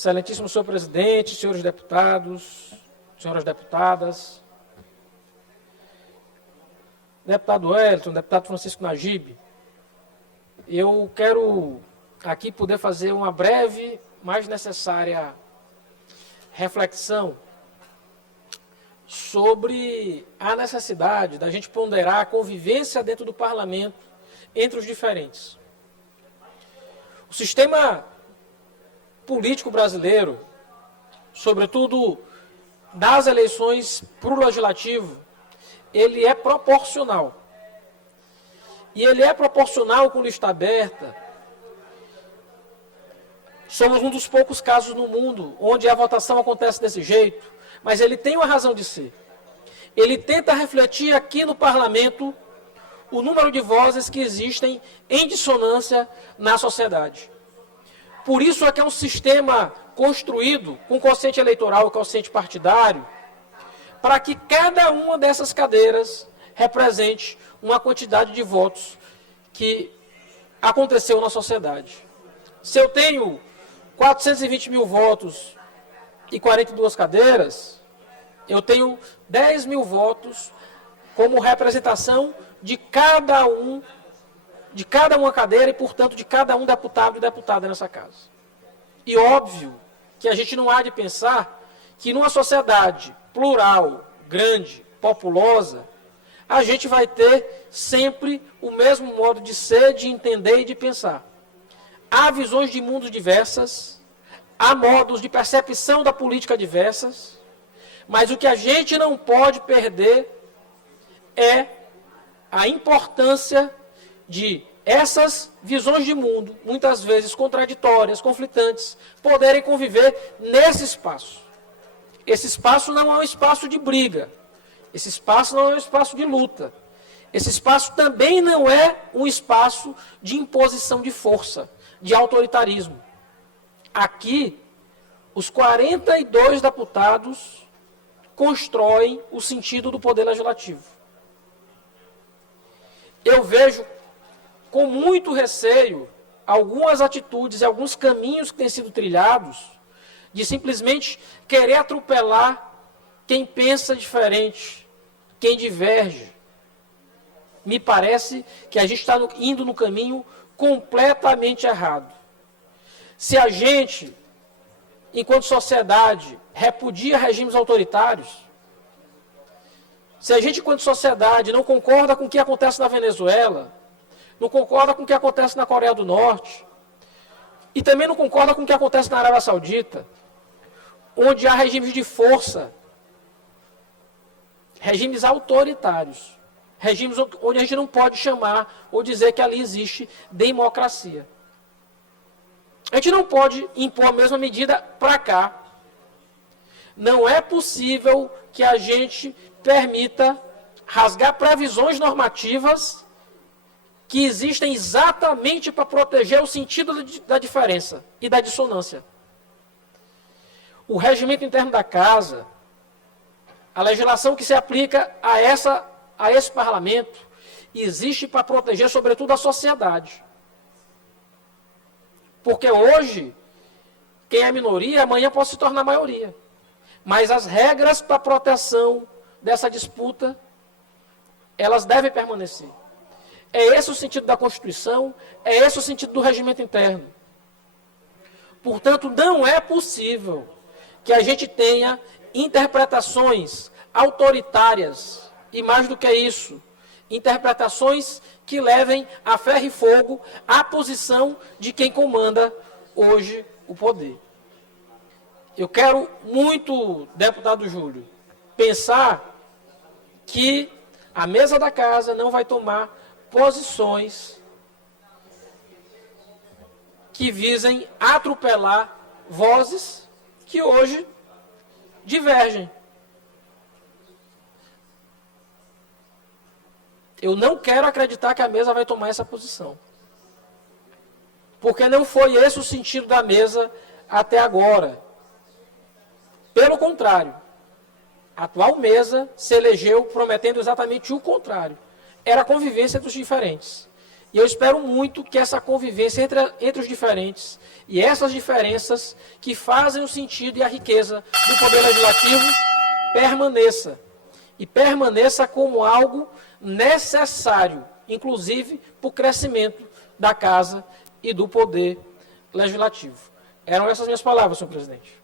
Excelentíssimo senhor presidente, senhores deputados, senhoras deputadas, deputado Wellington, deputado Francisco Najib, eu quero aqui poder fazer uma breve, mas necessária reflexão sobre a necessidade da gente ponderar a convivência dentro do parlamento entre os diferentes. O sistema político brasileiro, sobretudo das eleições para o legislativo, ele é proporcional. E ele é proporcional com lista aberta. Somos um dos poucos casos no mundo onde a votação acontece desse jeito, mas ele tem uma razão de ser. Ele tenta refletir aqui no parlamento o número de vozes que existem em dissonância na sociedade. Por isso é que é um sistema construído com quociente eleitoral e quociente partidário, para que cada uma dessas cadeiras represente uma quantidade de votos que aconteceu na sociedade. Se eu tenho 420 mil votos e 42 cadeiras, eu tenho 10 mil votos como representação de cada uma cadeira e, portanto, de cada um deputado e deputada nessa casa. E óbvio que a gente não há de pensar que numa sociedade plural, grande, populosa, a gente vai ter sempre o mesmo modo de ser, de entender e de pensar. Há visões de mundos diversas, há modos de percepção da política diversas, mas o que a gente não pode perder é a importância de essas visões de mundo, muitas vezes contraditórias, conflitantes, poderem conviver nesse espaço. Esse espaço não é um espaço de briga, esse espaço não é um espaço de luta, esse espaço também não é um espaço de imposição de força, de autoritarismo. Aqui, os 42 deputados constroem o sentido do poder legislativo. Eu vejo com muito receio algumas atitudes e alguns caminhos que têm sido trilhados de simplesmente querer atropelar quem pensa diferente, quem diverge. Me parece que a gente está indo no caminho completamente errado. Se a gente, enquanto sociedade, repudia regimes autoritários, se a gente, enquanto sociedade, não concorda com o que acontece na Venezuela, não concorda com o que acontece na Coreia do Norte, e também não concorda com o que acontece na Arábia Saudita, onde há regimes de força, regimes autoritários, regimes onde a gente não pode chamar ou dizer que ali existe democracia. A gente não pode impor a mesma medida para cá. Não é possível que a gente permita rasgar previsões normativas que existem exatamente para proteger o sentido da diferença e da dissonância. O regimento interno da casa, a legislação que se aplica a esse parlamento, existe para proteger, sobretudo, a sociedade. Porque hoje, quem é minoria, amanhã pode se tornar maioria. Mas as regras para a proteção dessa disputa, elas devem permanecer. É esse o sentido da Constituição, é esse o sentido do regimento interno. Portanto, não é possível que a gente tenha interpretações autoritárias, e mais do que isso, interpretações que levem a ferro e fogo à posição de quem comanda hoje o poder. Eu quero muito, deputado Júlio, pensar que a mesa da casa não vai tomar posições que visem atropelar vozes que hoje divergem. Eu não quero acreditar que a mesa vai tomar essa posição. Porque não foi esse o sentido da mesa até agora. Pelo contrário, a atual mesa se elegeu prometendo exatamente o contrário. Era a convivência dos diferentes. E eu espero muito que essa convivência entre os diferentes e essas diferenças que fazem o sentido e a riqueza do Poder Legislativo permaneça. E permaneça como algo necessário, inclusive para o crescimento da Casa e do Poder Legislativo. Eram essas minhas palavras, senhor presidente.